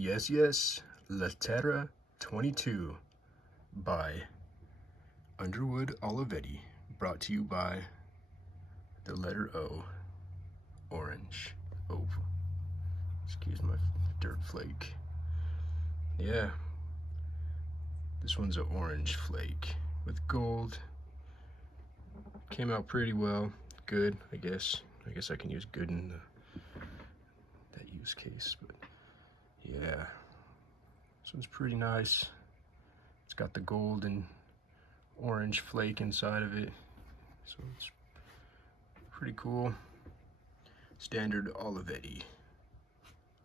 Yes, yes, Lettera 22 by Underwood Olivetti, brought to you by the letter O, orange, oval. Excuse my dirt flake. Yeah, this one's an orange flake with gold. Came out pretty well, good, I guess. I guess I can use good in that use case, but yeah, this one's pretty nice. It's got the gold and orange flake inside of it, so it's pretty cool. Standard Olivetti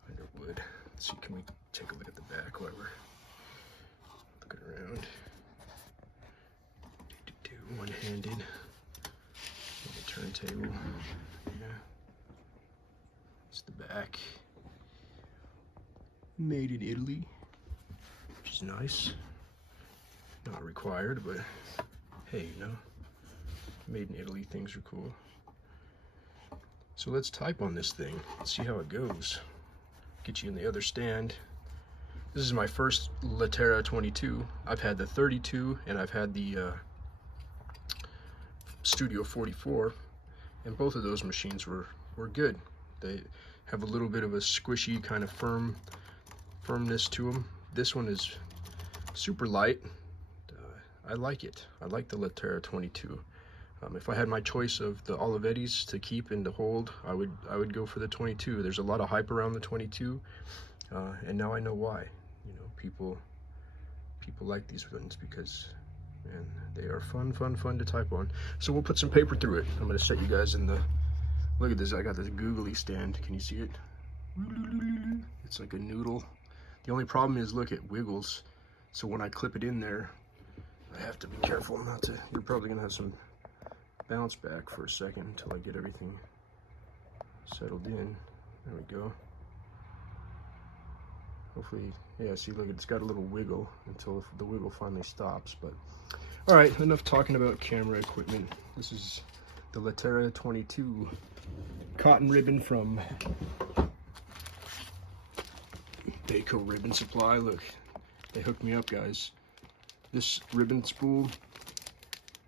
Underwood. Let's see, can we take a look at the back while we're looking around? One-handed on the turntable. Yeah, it's the back. Made in Italy, which is nice. Not required, but hey, you know, made in Italy things are cool. So let's type on this thing, see how it goes. Get you in the other stand. This is my first Lettera 22. I've had the 32 and I've had the Studio 44, and both of those machines were good. They have a little bit of a squishy kind of firmness to them. This one is super light. I like it. I like the Lettera 22. If I had my choice of the Olivettis to keep and to hold, I would go for the 22. There's a lot of hype around the 22, and now I know why. You know, people like these ones because, man, they are fun to type on. So we'll put some paper through it. I'm gonna set you guys in the. Look at this. I got this googly stand. Can you see it? It's like a noodle. The only problem is, look, it wiggles. So when I clip it in there, I have to be careful not to. You're probably gonna have some bounce back for a second until I get everything settled in. There we go. Hopefully, yeah, see, look, it's got a little wiggle until the wiggle finally stops. But all right, enough talking about camera equipment. This is the Lettera 22 cotton ribbon from Baco Ribbon Supply. Look, they hooked me up, guys. This ribbon spool,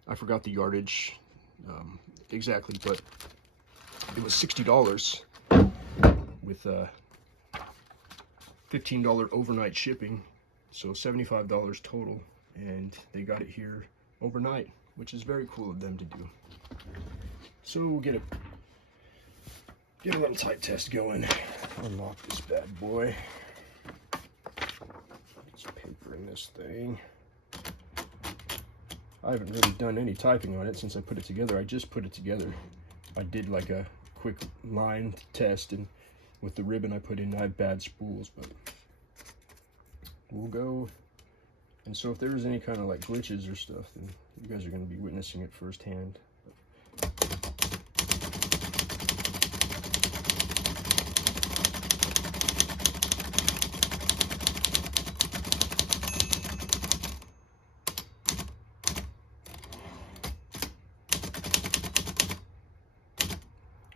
I forgot the yardage exactly, but it was $60 with $15 overnight shipping, so $75 total, and they got it here overnight, which is very cool of them to do. So we'll get a little type test going. Unlock this bad boy. Get some paper in this thing. I haven't really done any typing on it since I put it together. I just put it together. I did like a quick line test, and with the ribbon I put in, I have bad spools, but we'll go. And so if there was any kind of like glitches or stuff, then you guys are going to be witnessing it firsthand.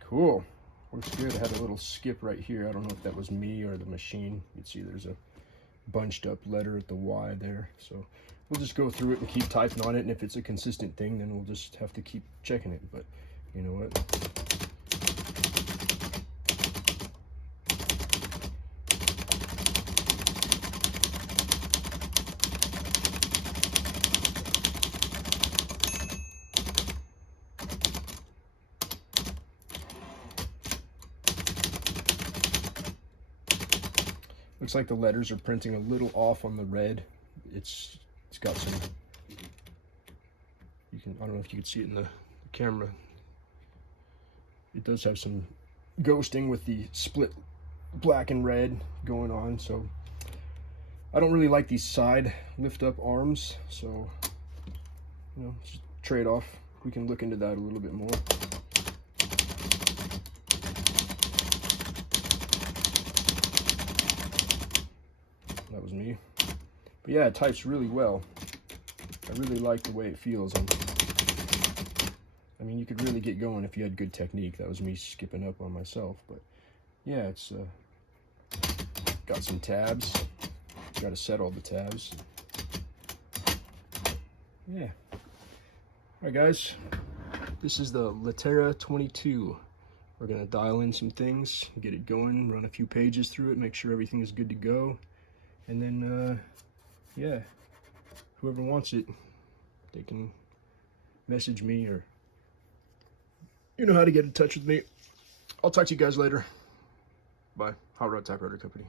Cool. Works good. I had a little skip right here. I don't know if that was me or the machine. You can see there's a bunched up letter at the Y there. So we'll just go through it and keep typing on it. And if it's a consistent thing, then we'll just have to keep checking it. But you know what? Looks like the letters are printing a little off on the red. It's got some, I don't know if you can see it in the camera. It does have some ghosting with the split black and red going on. So I don't really like these side lift up arms. So, you know, just trade off. We can look into that a little bit more. That was me. But yeah, it types really well. I really like the way it feels. And I mean, you could really get going if you had good technique. That was me skipping up on myself. But yeah, it's Got some tabs. Got to set all the tabs. Yeah. All right, guys. This is the Lettera 22. We're gonna dial in some things, get it going, run a few pages through it, make sure everything is good to go, and then, yeah, whoever wants it, they can message me, or you know how to get in touch with me. I'll talk to you guys later. Bye. Hot Rod Typewriter Company.